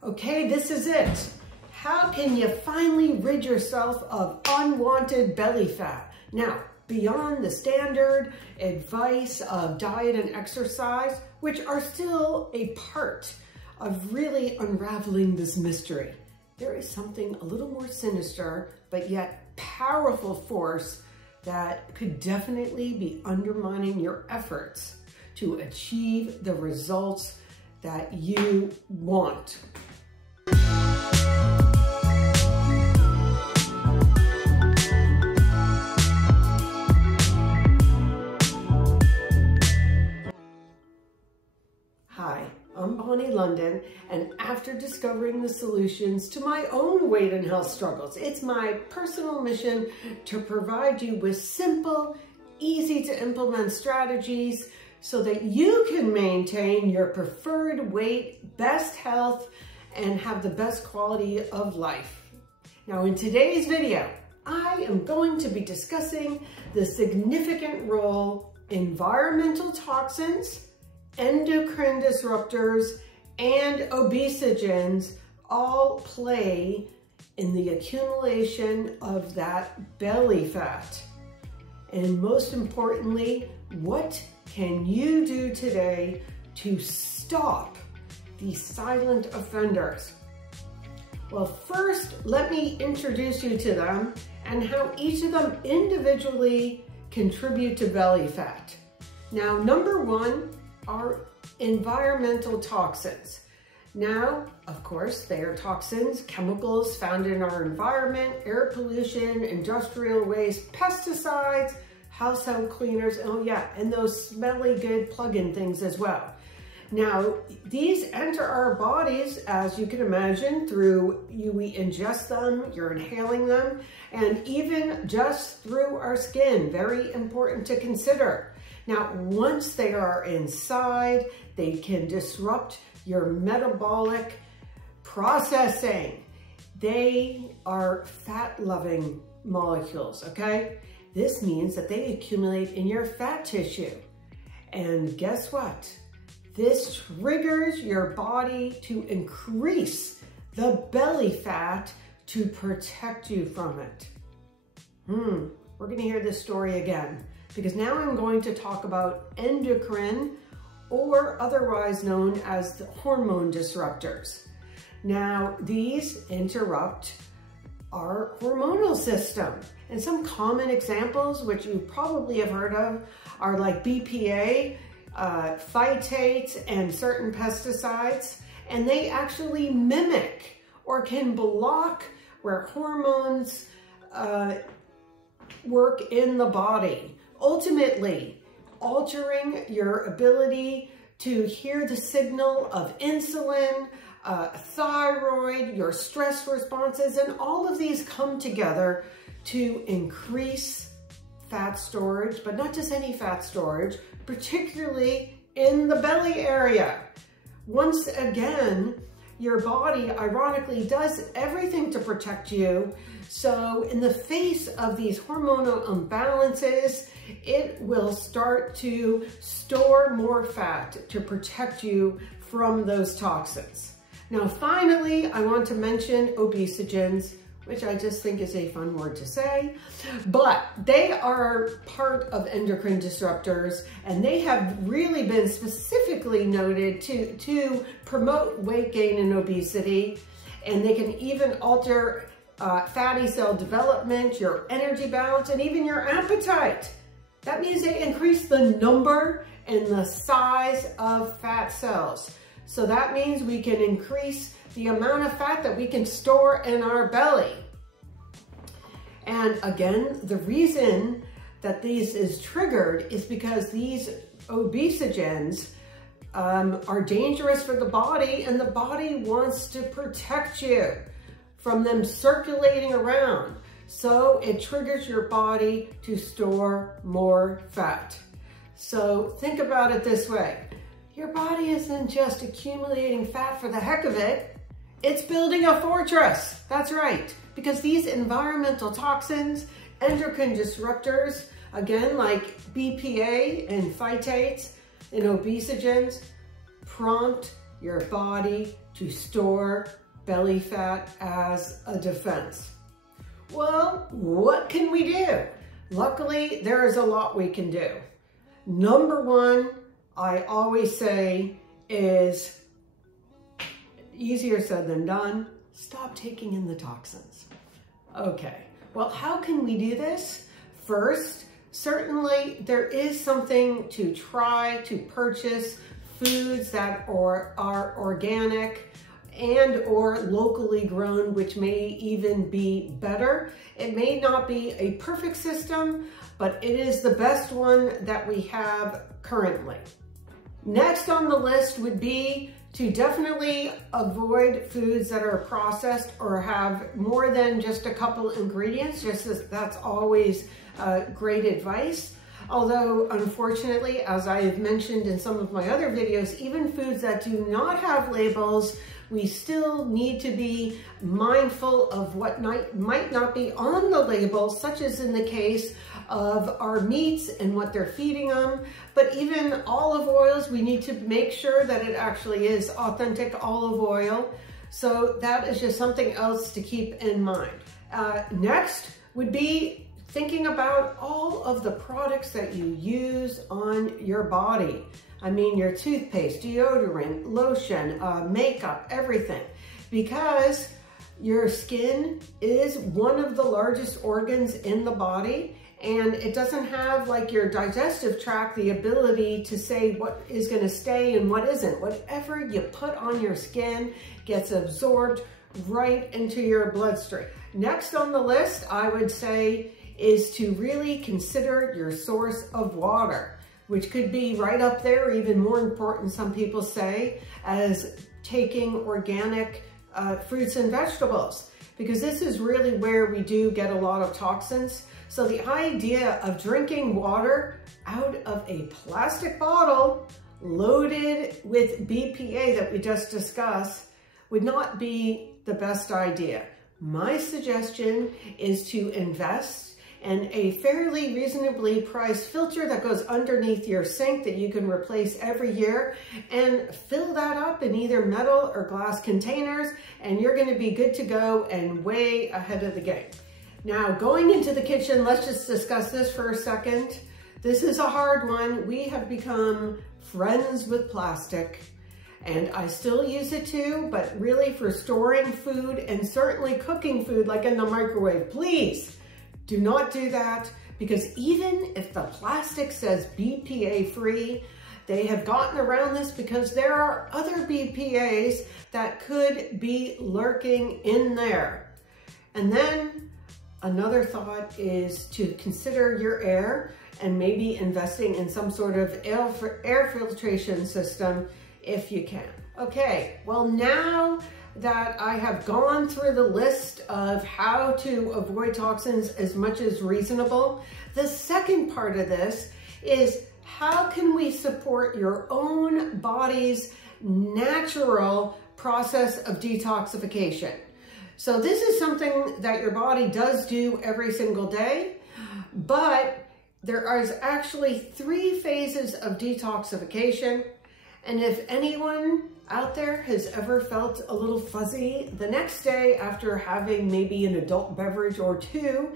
Okay, this is it. How can you finally rid yourself of unwanted belly fat? Now, beyond the standard advice of diet and exercise, which are still a part of really unraveling this mystery, there is something a little more sinister, but yet powerful force that could definitely be undermining your efforts to achieve the results that you want. Hi, I'm Bonnie London, and after discovering the solutions to my own weight and health struggles, it's my personal mission to provide you with simple, easy to implement strategies so that you can maintain your preferred weight, best health, and have the best quality of life. Now, in today's video, I am going to be discussing the significant role environmental toxins, endocrine disruptors, and obesogens all play in the accumulation of that belly fat. And most importantly, what can you do today to stop these silent offenders? Well, first, let me introduce you to them and how each of them individually contribute to belly fat. Now, number one are environmental toxins. Now, of course, they are toxins, chemicals found in our environment, air pollution, industrial waste, pesticides, household cleaners, oh yeah, and those smelly good plug-in things as well. Now, these enter our bodies, as you can imagine, through we ingest them, you're inhaling them, and even just through our skin, very important to consider. Now, once they are inside, they can disrupt your metabolic processing. They are fat-loving molecules, okay? This means that they accumulate in your fat tissue. And guess what? This triggers your body to increase the belly fat to protect you from it. We're gonna hear this story again, because now I'm going to talk about endocrine, or otherwise known as the hormone disruptors. Now, these interrupt our hormonal system. And some common examples, which you probably have heard of, are like BPA, phytates, and certain pesticides. And they actually mimic or can block where hormones work in the body, ultimately altering your ability to hear the signal of insulin, thyroid, your stress responses, and all of these come together to increase fat storage, but not just any fat storage, particularly in the belly area. Once again, your body ironically does everything to protect you. So in the face of these hormonal imbalances, it will start to store more fat to protect you from those toxins. Now, finally, I want to mention obesogens, which I just think is a fun word to say, but they are part of endocrine disruptors, and they have really been specifically noted to promote weight gain and obesity, and they can even alter fatty cell development, your energy balance, and even your appetite. That means they increase the number and the size of fat cells. So that means we can increase the amount of fat that we can store in our belly. And again, the reason that this is triggered is because these obesogens are dangerous for the body, and the body wants to protect you from them circulating around. So it triggers your body to store more fat. So think about it this way. Your body isn't just accumulating fat for the heck of it. It's building a fortress. That's right. Because these environmental toxins, endocrine disruptors, again, like BPA and phytates and obesogens, prompt your body to store belly fat as a defense. Well, what can we do? Luckily, there is a lot we can do. Number one, I always say is easier said than done. Stop taking in the toxins. Okay, well, how can we do this? First, certainly there is something to try to purchase foods that are organic and or locally grown, which may even be better. It may not be a perfect system, but it is the best one that we have currently. Next on the list would be to definitely avoid foods that are processed or have more than just a couple ingredients. Just as that's always great advice. Although, unfortunately, as I have mentioned in some of my other videos, even foods that do not have labels, we still need to be mindful of what might not be on the label, such as in the case of our meats and what they're feeding them. But even olive oils, we need to make sure that it actually is authentic olive oil. So that is just something else to keep in mind. Next would be thinking about all of the products that you use on your body. I mean, your toothpaste, deodorant, lotion, makeup, everything. Because your skin is one of the largest organs in the body, and it doesn't have, like your digestive tract, the ability to say what is going to stay and what isn't. Whatever you put on your skin gets absorbed right into your bloodstream. Next on the list, I would say, is to really consider your source of water, which could be right up there, even more important, some people say, as taking organic fruits and vegetables, because this is really where we do get a lot of toxins. So the idea of drinking water out of a plastic bottle loaded with BPA that we just discussed would not be the best idea. My suggestion is to invest in a fairly reasonably priced filter that goes underneath your sink that you can replace every year, and fill that up in either metal or glass containers, and you're going to be good to go and way ahead of the game. Now, going into the kitchen, let's just discuss this for a second. This is a hard one. We have become friends with plastic, and I still use it too, but really for storing food and certainly cooking food like in the microwave, please do not do that, because even if the plastic says BPA free, they have gotten around this because there are other BPAs that could be lurking in there. And then another thought is to consider your air and maybe investing in some sort of air filtration system if you can. Okay, well, now that I have gone through the list of how to avoid toxins as much as reasonable, the second part of this is how can we support your own body's natural process of detoxification. So this is something that your body does do every single day, but there is actually 3 phases of detoxification. And if anyone out there has ever felt a little fuzzy the next day after having maybe an adult beverage or 2,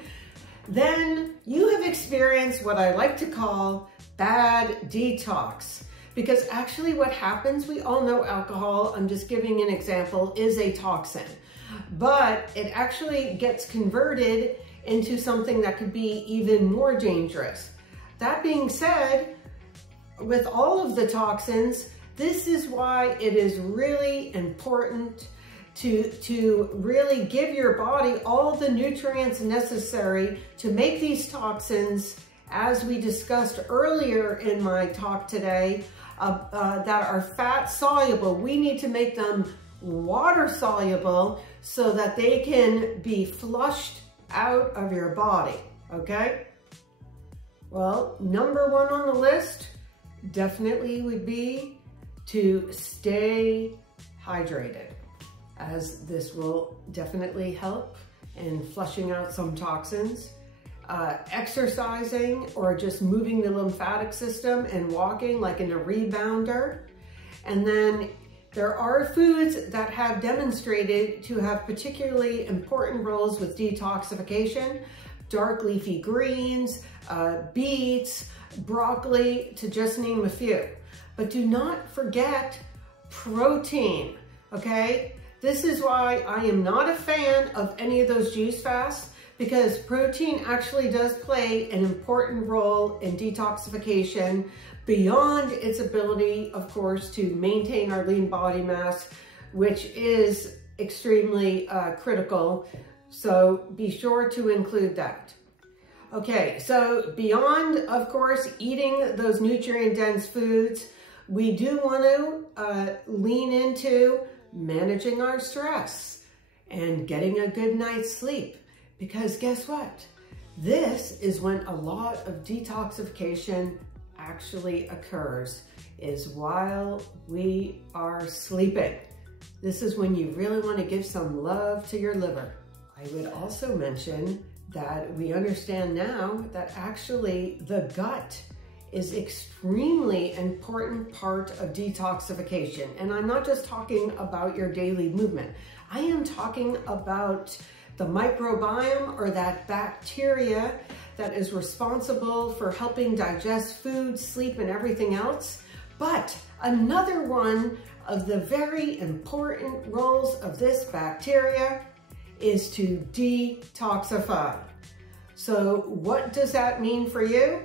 then you have experienced what I like to call bad detox. Because actually what happens, we all know alcohol, I'm just giving an example, is a toxin. But it actually gets converted into something that could be even more dangerous. That being said, with all of the toxins, this is why it is really important to really give your body all the nutrients necessary to make these toxins, as we discussed earlier in my talk today, that are fat soluble. We need to make them water soluble so that they can be flushed out of your body, okay? Well, number 1 on the list definitely would be to stay hydrated, as this will definitely help in flushing out some toxins. Exercising or just moving the lymphatic system and walking like in a rebounder. And then There are foods that have demonstrated to have particularly important roles with detoxification: dark leafy greens, beets, broccoli, to just name a few. But do not forget protein, okay? This is why I am not a fan of any of those juice fasts, because protein actually does play an important role in detoxification beyond its ability, of course, to maintain our lean body mass, which is extremely critical. So be sure to include that. Okay, so beyond, of course, eating those nutrient-dense foods, we do want to lean into managing our stress and getting a good night's sleep. Because guess what? This is when a lot of detoxification actually occurs, is while we are sleeping. This is when you really want to give some love to your liver. I would also mention that we understand now that actually the gut is extremely important part of detoxification. And I'm not just talking about your daily movement. I am talking about the microbiome, or that bacteria that is responsible for helping digest food, sleep, and everything else. But another one of the very important roles of this bacteria is to detoxify. So what does that mean for you?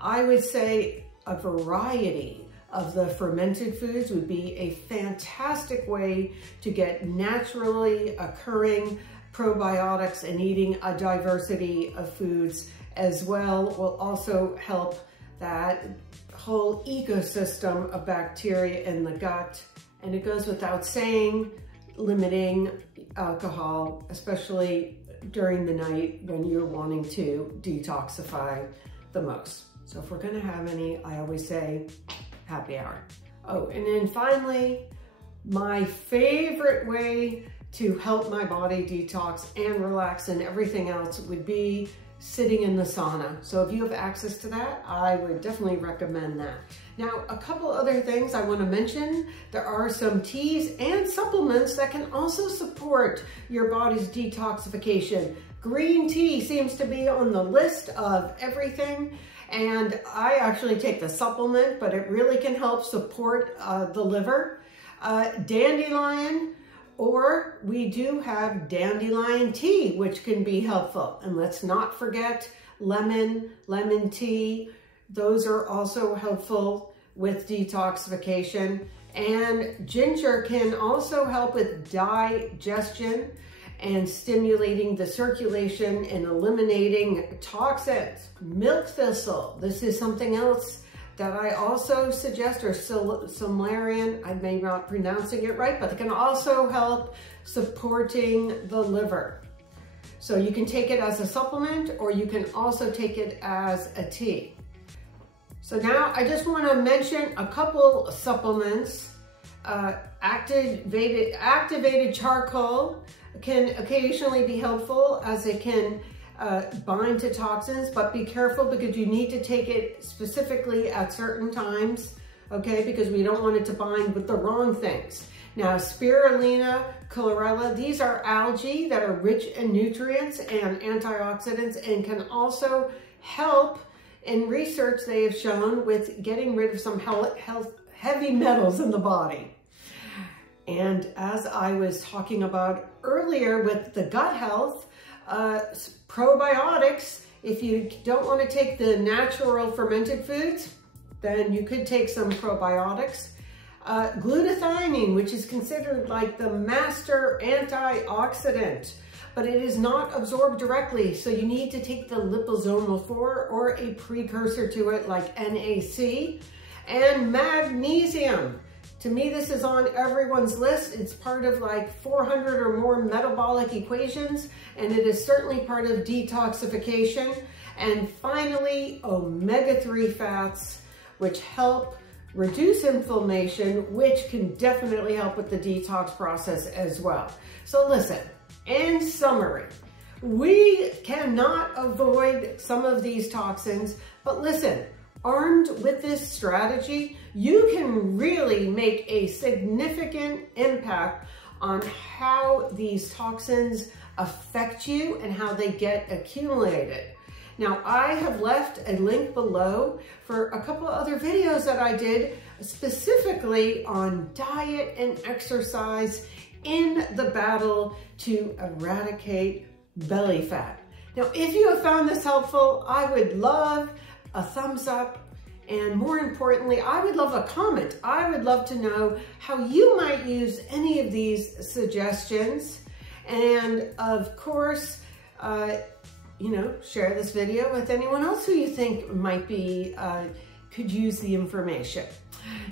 I would say a variety of the fermented foods would be a fantastic way to get naturally occurring probiotics, and eating a diversity of foods as well will also help that whole ecosystem of bacteria in the gut. And it goes without saying, limiting alcohol, especially during the night when you're wanting to detoxify the most. So if we're gonna have any, I always say happy hour. Oh, and then finally, my favorite way to help my body detox and relax and everything else would be sitting in the sauna. So if you have access to that, I would definitely recommend that. Now, a couple other things I want to mention. There are some teas and supplements that can also support your body's detoxification. Green tea seems to be on the list of everything, and I actually take the supplement, but it really can help support the liver. Dandelion, or we do have dandelion tea, which can be helpful. And let's not forget lemon tea. Those are also helpful with detoxification. And ginger can also help with digestion and stimulating the circulation and eliminating toxins. Milk thistle, this is something else that I also suggest, or Solarian, I may not be pronouncing it right, but it can also help supporting the liver. So you can take it as a supplement, or you can also take it as a tea. So now I just want to mention a couple supplements. Activated charcoal can occasionally be helpful, as it can bind to toxins, but be careful because you need to take it specifically at certain times, okay? Because we don't want it to bind with the wrong things. Now, spirulina, chlorella, these are algae that are rich in nutrients and antioxidants, and can also help, in research they have shown, with getting rid of some heavy metals in the body. And as I was talking about earlier with the gut health, probiotics, if you don't want to take the natural fermented foods, then you could take some probiotics. Glutathione, which is considered like the master antioxidant, but it is not absorbed directly, so you need to take the liposomal 4 or a precursor to it like NAC. And magnesium. To me, this is on everyone's list. It's part of like 400 or more metabolic equations, and it is certainly part of detoxification. And finally, omega-3 fats, which help reduce inflammation, which can definitely help with the detox process as well. So listen, in summary, we cannot avoid some of these toxins, but listen, armed with this strategy, you can really make a significant impact on how these toxins affect you and how they get accumulated. Now, I have left a link below for a couple of other videos that I did specifically on diet and exercise in the battle to eradicate belly fat. Now, if you have found this helpful, I would love a thumbs up, and more importantly, I would love a comment. I would love to know how you might use any of these suggestions. And of course, share this video with anyone else who you think might be, could use the information.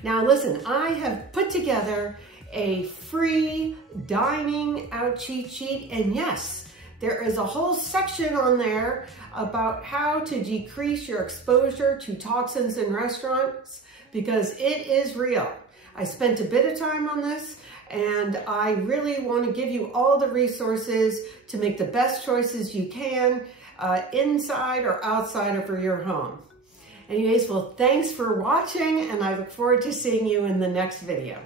Now listen, I have put together a free dining out cheat sheet, and yes, there is a whole section on there about how to decrease your exposure to toxins in restaurants, because it is real. I spent a bit of time on this, and I really want to give you all the resources to make the best choices you can inside or outside of your home. Anyways, well, thanks for watching, and I look forward to seeing you in the next video.